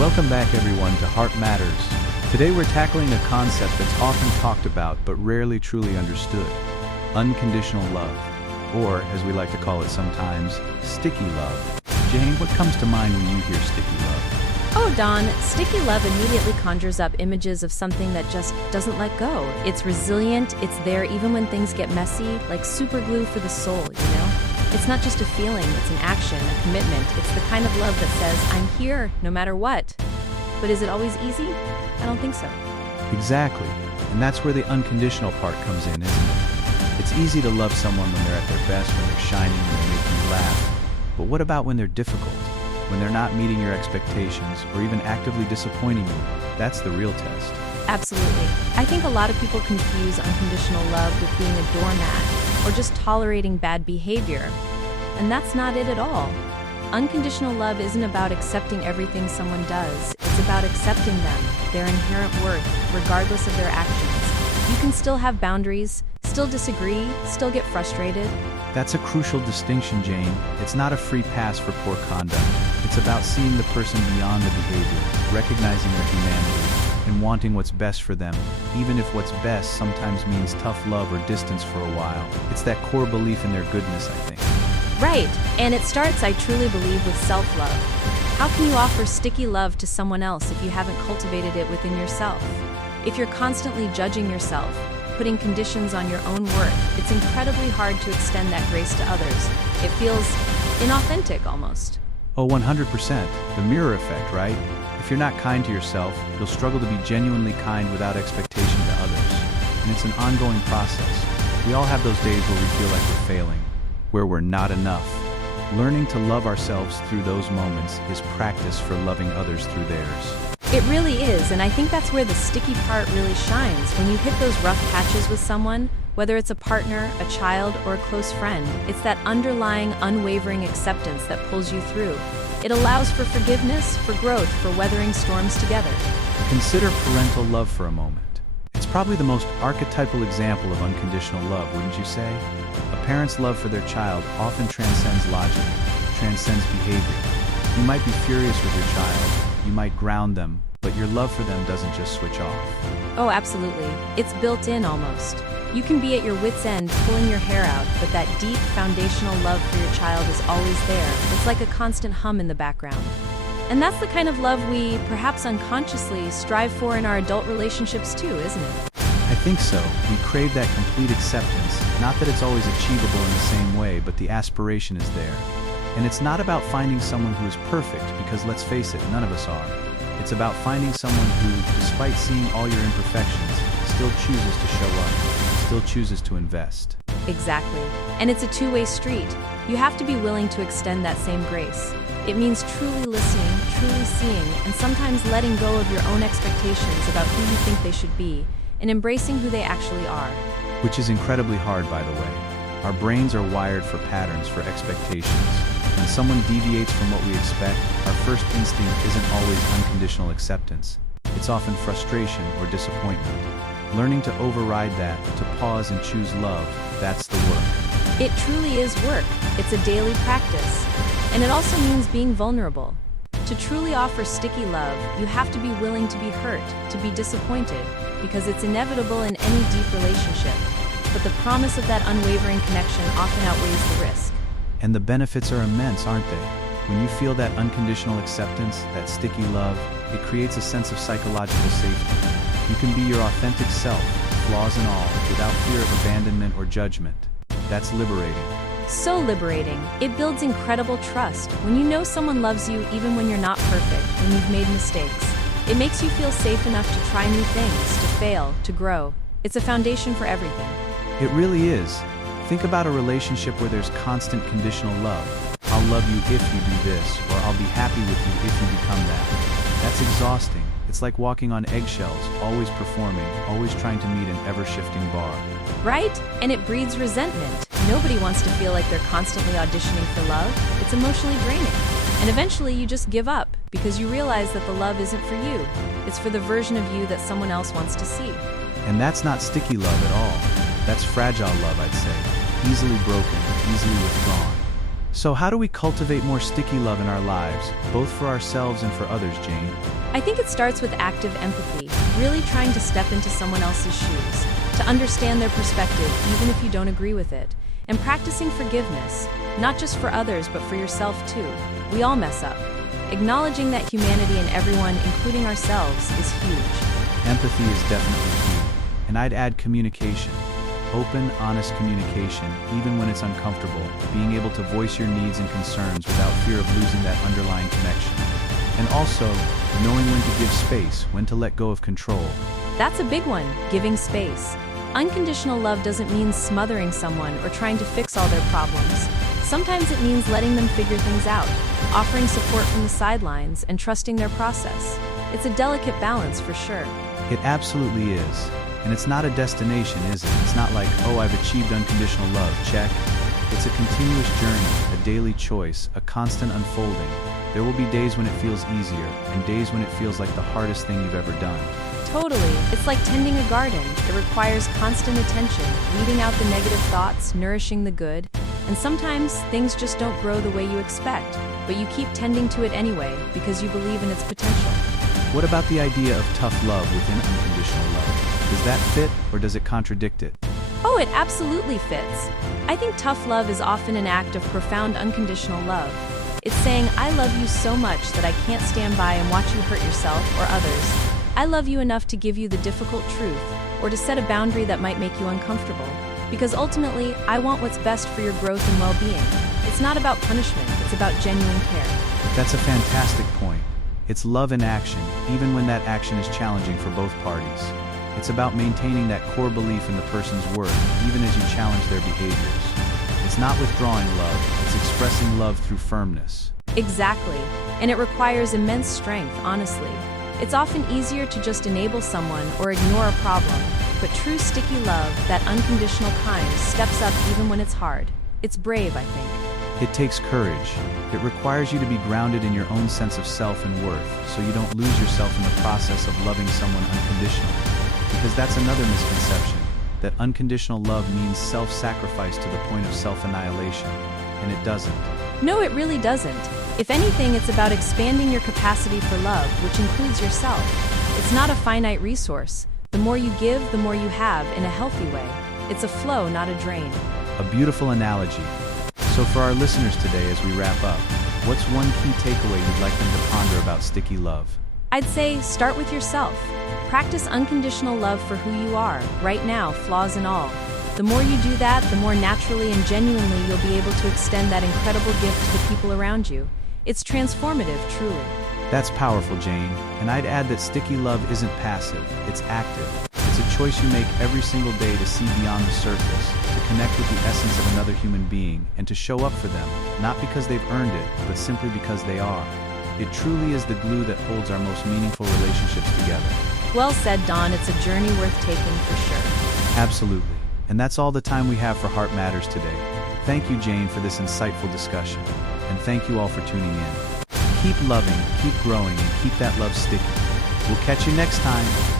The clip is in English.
Welcome back everyone to Heart Matters. Today we're tackling a concept that's often talked about but rarely truly understood. Unconditional love, or as we like to call it sometimes, sticky love. Jane, what comes to mind when you hear sticky love? Oh, Don, sticky love immediately conjures up images of something that just doesn't let go. It's resilient, it's there even when things get messy, like super glue for the soul, you know? It's not just a feeling, it's an action, a commitment. It's the kind of love that says, I'm here, no matter what. But is it always easy? I don't think so. Exactly, and that's where the unconditional part comes in, isn't it? It's easy to love someone when they're at their best, when they're shining, when they're making you laugh. But what about when they're difficult? When they're not meeting your expectations, or even actively disappointing you? That's the real test. Absolutely. I think a lot of people confuse unconditional love with being a doormat, or just tolerating bad behavior. And that's not it at all. Unconditional love isn't about accepting everything someone does. It's about accepting them, their inherent worth, regardless of their actions. You can still have boundaries, still disagree, still get frustrated. That's a crucial distinction, Jane. It's not a free pass for poor conduct. It's about seeing the person beyond the behavior, recognizing their humanity, and wanting what's best for them, even if what's best sometimes means tough love or distance for a while. It's that core belief in their goodness, I think. Right, and it starts, I truly believe, with self-love. How can you offer sticky love to someone else if you haven't cultivated it within yourself? If you're constantly judging yourself, putting conditions on your own worth, it's incredibly hard to extend that grace to others. It feels inauthentic almost. Oh, 100%. The mirror effect, right? If you're not kind to yourself, you'll struggle to be genuinely kind without expectation to others. And it's an ongoing process. We all have those days where we feel like we're failing, where we're not enough. Learning to love ourselves through those moments is practice for loving others through theirs. It really is, and I think that's where the sticky part really shines. When you hit those rough patches with someone, whether it's a partner, a child, or a close friend, it's that underlying, unwavering acceptance that pulls you through. It allows for forgiveness, for growth, for weathering storms together. Consider parental love for a moment. It's probably the most archetypal example of unconditional love, wouldn't you say? A parent's love for their child often transcends logic, transcends behavior. You might be furious with your child, you might ground them, but your love for them doesn't just switch off. Oh, absolutely. It's built in almost. You can be at your wit's end pulling your hair out, but that deep, foundational love for your child is always there. It's like a constant hum in the background. And that's the kind of love we, perhaps unconsciously, strive for in our adult relationships too, isn't it? I think so. We crave that complete acceptance. Not that it's always achievable in the same way, but the aspiration is there. And it's not about finding someone who is perfect, because let's face it, none of us are. It's about finding someone who, despite seeing all your imperfections, still chooses to show up, still chooses to invest. Exactly. And it's a two-way street. You have to be willing to extend that same grace. It means truly listening, truly seeing, and sometimes letting go of your own expectations about who you think they should be, and embracing who they actually are. Which is incredibly hard, by the way. Our brains are wired for patterns, for expectations. When someone deviates from what we expect, our first instinct isn't always unconditional acceptance. It's often frustration or disappointment. Learning to override that, to pause and choose love, that's the work. It truly is work. It's a daily practice. And it also means being vulnerable. To truly offer sticky love, you have to be willing to be hurt, to be disappointed, because it's inevitable in any deep relationship. But the promise of that unwavering connection often outweighs the risk. And the benefits are immense, aren't they? When you feel that unconditional acceptance, that sticky love, it creates a sense of psychological safety. You can be your authentic self, flaws and all, without fear of abandonment or judgment. That's liberating. So liberating. It builds incredible trust. When you know someone loves you even when you're not perfect, when you've made mistakes, it makes you feel safe enough to try new things, to fail, to grow. It's a foundation for everything. It really is. Think about a relationship where there's constant conditional love. I'll love you if you do this, or I'll be happy with you if you become that. That's exhausting. It's like walking on eggshells, always performing, always trying to meet an ever-shifting bar. Right? And it breeds resentment. Nobody wants to feel like they're constantly auditioning for love. It's emotionally draining. And eventually you just give up, because you realize that the love isn't for you. It's for the version of you that someone else wants to see. And that's not sticky love at all. That's fragile love, I'd say. Easily broken, easily withdrawn. So how do we cultivate more sticky love in our lives, both for ourselves and for others, Jane? I think it starts with active empathy, really trying to step into someone else's shoes, to understand their perspective even if you don't agree with it, and practicing forgiveness, not just for others but for yourself too. We all mess up. Acknowledging that humanity in everyone, including ourselves, is huge. Empathy is definitely key, and I'd add communication. Open, honest communication, even when it's uncomfortable, being able to voice your needs and concerns without fear of losing that underlying connection. And also, knowing when to give space, when to let go of control. That's a big one, giving space. Unconditional love doesn't mean smothering someone or trying to fix all their problems. Sometimes it means letting them figure things out, offering support from the sidelines, and trusting their process. It's a delicate balance for sure. It absolutely is. And it's not a destination, is it? It's not like, oh, I've achieved unconditional love, check. It's a continuous journey, a daily choice, a constant unfolding. There will be days when it feels easier, and days when it feels like the hardest thing you've ever done. Totally. It's like tending a garden. It requires constant attention, weeding out the negative thoughts, nourishing the good. And sometimes things just don't grow the way you expect, but you keep tending to it anyway because you believe in its potential. What about the idea of tough love within unconditional love? Does that fit, or does it contradict it? Oh, it absolutely fits. I think tough love is often an act of profound unconditional love. It's saying, I love you so much that I can't stand by and watch you hurt yourself or others. I love you enough to give you the difficult truth, or to set a boundary that might make you uncomfortable. Because ultimately, I want what's best for your growth and well-being. It's not about punishment, it's about genuine care. That's a fantastic point. It's love in action, even when that action is challenging for both parties. It's about maintaining that core belief in the person's worth, even as you challenge their behaviors. It's not withdrawing love, it's expressing love through firmness. Exactly. And it requires immense strength, honestly. It's often easier to just enable someone or ignore a problem, but true sticky love, that unconditional kind, steps up even when it's hard. It's brave, I think. It takes courage. It requires you to be grounded in your own sense of self and worth, so you don't lose yourself in the process of loving someone unconditionally. Because that's another misconception, that unconditional love means self-sacrifice to the point of self-annihilation, and it doesn't. No, it really doesn't. If anything, it's about expanding your capacity for love, which includes yourself. It's not a finite resource. The more you give, the more you have, in a healthy way. It's a flow, not a drain. A beautiful analogy. So for our listeners today, as we wrap up, what's one key takeaway you'd like them to ponder about sticky love? I'd say start with yourself. Practice unconditional love for who you are, right now, flaws and all. The more you do that, the more naturally and genuinely you'll be able to extend that incredible gift to the people around you. It's transformative, truly. That's powerful, Jane. And I'd add that sticky love isn't passive, it's active. It's a choice you make every single day to see beyond the surface, to connect with the essence of another human being, and to show up for them, not because they've earned it, but simply because they are. It truly is the glue that holds our most meaningful relationships together. Well said, Don. It's a journey worth taking for sure. Absolutely. And that's all the time we have for Heart Matters today. Thank you, Jane, for this insightful discussion. And thank you all for tuning in. Keep loving, keep growing, and keep that love sticky. We'll catch you next time.